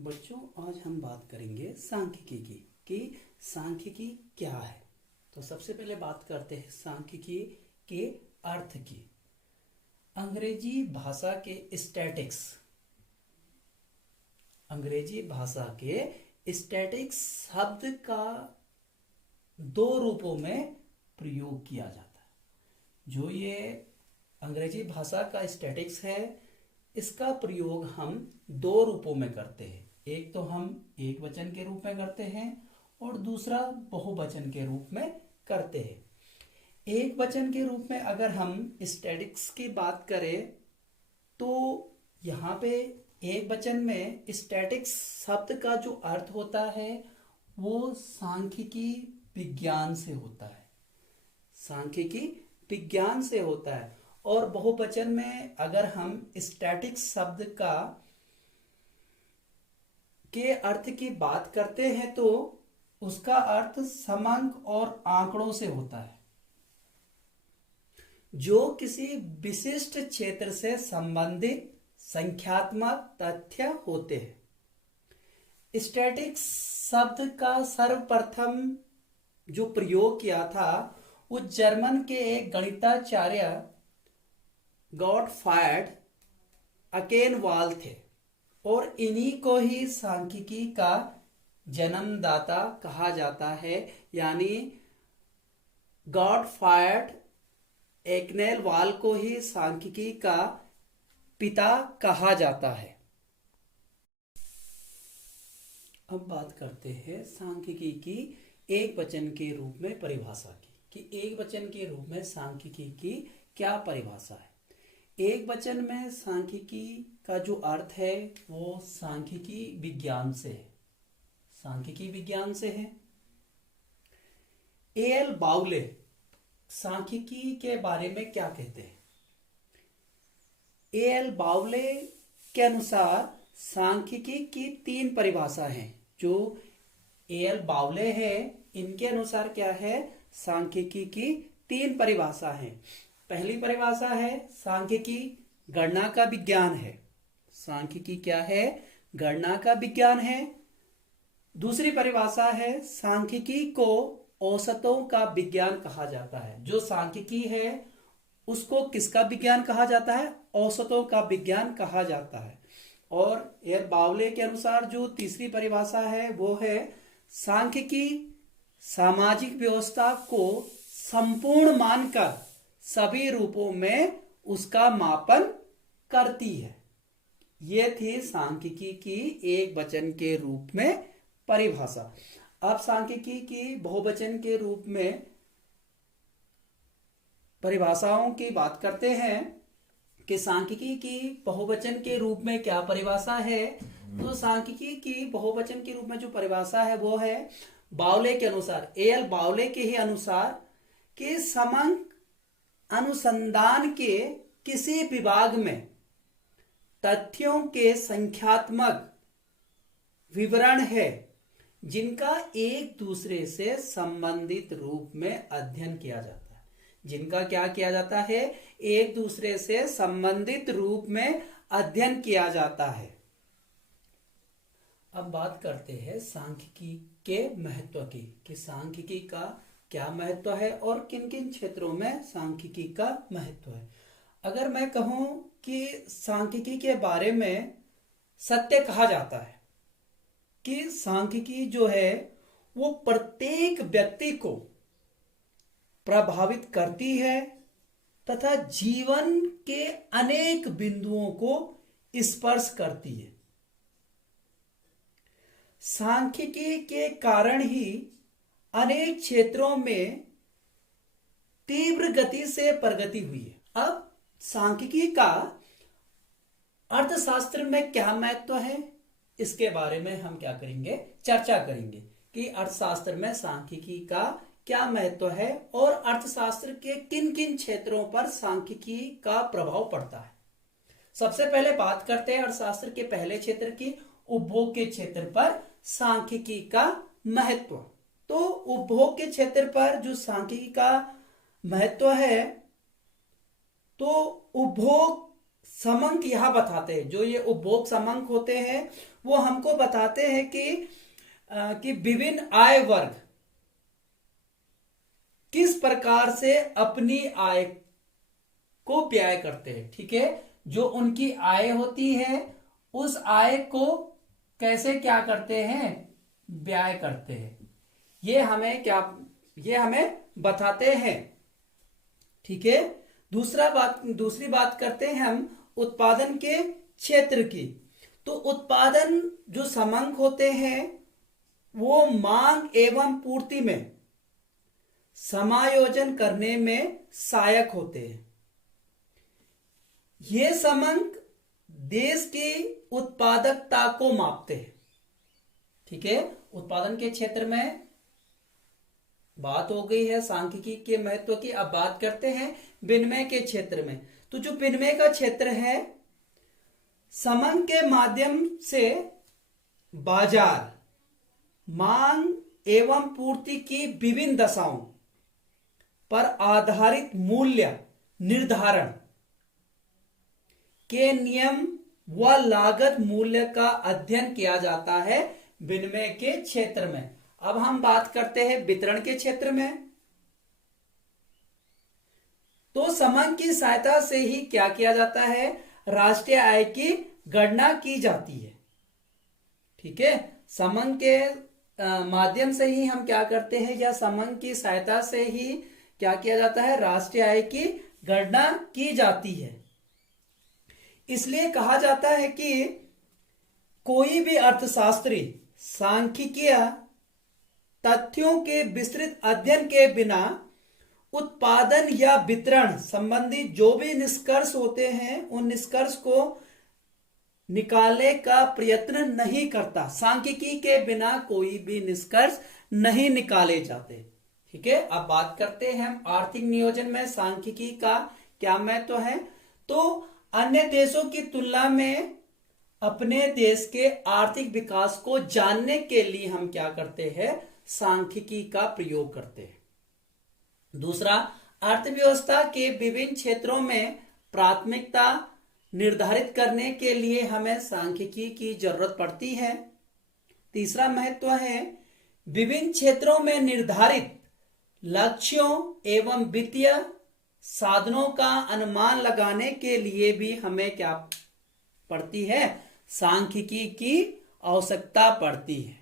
बच्चों, आज हम बात करेंगे सांख्यिकी की कि सांख्यिकी क्या है। तो सबसे पहले बात करते हैं सांख्यिकी के अर्थ की। अंग्रेजी भाषा के स्टैटिक्स शब्द का दो रूपों में प्रयोग किया जाता है। जो ये अंग्रेजी भाषा का स्टैटिक्स है, इसका प्रयोग हम दो रूपों में करते हैं। एक तो हम एक वचन के रूप में करते हैं और दूसरा बहुवचन के रूप में करते हैं। एक वचन के रूप में अगर हम स्टैटिक्स की बात करें तो यहाँ पे एक वचन में स्टैटिक्स शब्द का जो अर्थ होता है वो सांख्यिकी विज्ञान से होता है। सांख्यिकी विज्ञान से होता है। और बहुवचन में अगर हम स्टैटिक्स शब्द के अर्थ की बात करते हैं तो उसका अर्थ समांक और आंकड़ों से होता है, जो किसी विशिष्ट क्षेत्र से संबंधित संख्यात्मक तथ्य होते हैं। स्टैटिक्स शब्द का सर्वप्रथम जो प्रयोग किया था वो जर्मन के एक गणिताचार्य गॉटफ्राइड अकेनवाल थे और इन्हीं को ही सांख्यिकी का जन्मदाता कहा जाता है। यानी गॉटफ्राइड अकेनवाल को ही सांख्यिकी का पिता कहा जाता है। अब बात करते हैं सांख्यिकी की एक वचन के रूप में परिभाषा की कि एक वचन के रूप में सांख्यिकी की क्या परिभाषा है। एक वचन में सांख्यिकी का जो अर्थ है वो सांख्यिकी विज्ञान से है। सांख्यिकी विज्ञान से है। एल बाउले सांख्यिकी के बारे में क्या कहते हैं? एल बाउले के अनुसार सांख्यिकी की तीन परिभाषा हैं। जो एल बाउले है इनके अनुसार क्या है? सांख्यिकी की तीन परिभाषा है। पहली परिभाषा है सांख्यिकी गणना का विज्ञान है। सांख्यिकी क्या है? गणना का विज्ञान है। दूसरी परिभाषा है सांख्यिकी को औसतों का विज्ञान कहा जाता है। जो सांख्यिकी है उसको किसका विज्ञान कहा जाता है? औसतों का विज्ञान कहा जाता है। और एल बावले के अनुसार जो तीसरी परिभाषा है वो है सांख्यिकी सामाजिक व्यवस्था को संपूर्ण मानकर सभी रूपों में उसका मापन करती है। ये थी सांख्यिकी की एक वचन के रूप में परिभाषा। अब सांख्यिकी की बहुवचन के रूप में परिभाषाओं की बात करते हैं कि सांख्यिकी की बहुवचन के रूप में क्या परिभाषा है। तो सांख्यिकी की बहुवचन के रूप में जो परिभाषा है वो है बावले के अनुसार, एल बावले के ही अनुसार कि समंक अनुसंधान के किसी विभाग में तथ्यों के संख्यात्मक विवरण है जिनका एक दूसरे से संबंधित रूप में अध्ययन किया जाता है। जिनका क्या किया जाता है? एक दूसरे से संबंधित रूप में अध्ययन किया जाता है। अब बात करते हैं सांख्यिकी के महत्व की कि सांख्यिकी का क्या महत्व है और किन किन क्षेत्रों में सांख्यिकी का महत्व है। अगर मैं कहूं कि सांख्यिकी के बारे में सत्य कहा जाता है कि सांख्यिकी जो है वो प्रत्येक व्यक्ति को प्रभावित करती है तथा जीवन के अनेक बिंदुओं को स्पर्श करती है। सांख्यिकी के कारण ही अनेक क्षेत्रों में तीव्र गति से प्रगति हुई है। अब सांख्यिकी का अर्थशास्त्र में क्या महत्व है, इसके बारे में हम क्या करेंगे? चर्चा करेंगे कि अर्थशास्त्र में सांख्यिकी का क्या महत्व है और अर्थशास्त्र के किन किन क्षेत्रों पर सांख्यिकी का प्रभाव पड़ता है। सबसे पहले बात करते हैं अर्थशास्त्र के पहले क्षेत्र की, उपभोग के क्षेत्र पर सांख्यिकी का महत्व। तो उपभोग के क्षेत्र पर जो सांख्यिकी का महत्व है तो उपभोग समंक यह बताते हैं, जो ये उपभोग समंक होते हैं वो हमको बताते हैं कि विभिन्न आय वर्ग किस प्रकार से अपनी आय को व्यय करते हैं। ठीक है, जो उनकी आय होती है उस आय को कैसे क्या करते हैं, व्यय करते हैं, ये हमें बताते हैं। ठीक है, दूसरी बात करते हैं हम उत्पादन के क्षेत्र की। तो उत्पादन जो समंक होते हैं वो मांग एवं पूर्ति में समायोजन करने में सहायक होते हैं। ये समंक देश की उत्पादकता को मापते हैं। ठीक है, उत्पादन के क्षेत्र में बात हो गई है सांख्यिकी के महत्व की। अब बात करते हैं विनिमय के क्षेत्र में। तो जो विनिमय का क्षेत्र है, समंक के माध्यम से बाजार मांग एवं पूर्ति की विभिन्न दशाओं पर आधारित मूल्य निर्धारण के नियम व लागत मूल्य का अध्ययन किया जाता है विनिमय के क्षेत्र में। अब हम बात करते हैं वितरण के क्षेत्र में। तो समंक की सहायता से ही क्या किया जाता है, राष्ट्रीय आय की गणना की जाती है। ठीक है, समंक के माध्यम से ही हम क्या करते हैं, या समंक की सहायता से ही क्या किया जाता है, राष्ट्रीय आय की गणना की जाती है। इसलिए कहा जाता है कि कोई भी अर्थशास्त्री सांख्यिकीय तथ्यों के विस्तृत अध्ययन के बिना उत्पादन या वितरण संबंधी जो भी निष्कर्ष होते हैं उन निष्कर्ष को निकालने का प्रयत्न नहीं करता। सांख्यिकी के बिना कोई भी निष्कर्ष नहीं निकाले जाते। ठीक है, अब बात करते हैं हम आर्थिक नियोजन में सांख्यिकी का क्या महत्व है। तो अन्य देशों की तुलना में अपने देश के आर्थिक विकास को जानने के लिए हम क्या करते हैं, सांख्यिकी का प्रयोग करते हैं। दूसरा, अर्थव्यवस्था के विभिन्न क्षेत्रों में प्राथमिकता निर्धारित करने के लिए हमें सांख्यिकी की जरूरत पड़ती है। तीसरा महत्व है, विभिन्न क्षेत्रों में निर्धारित लक्ष्यों एवं वित्तीय साधनों का अनुमान लगाने के लिए भी हमें क्या पड़ती है, सांख्यिकी की आवश्यकता पड़ती है।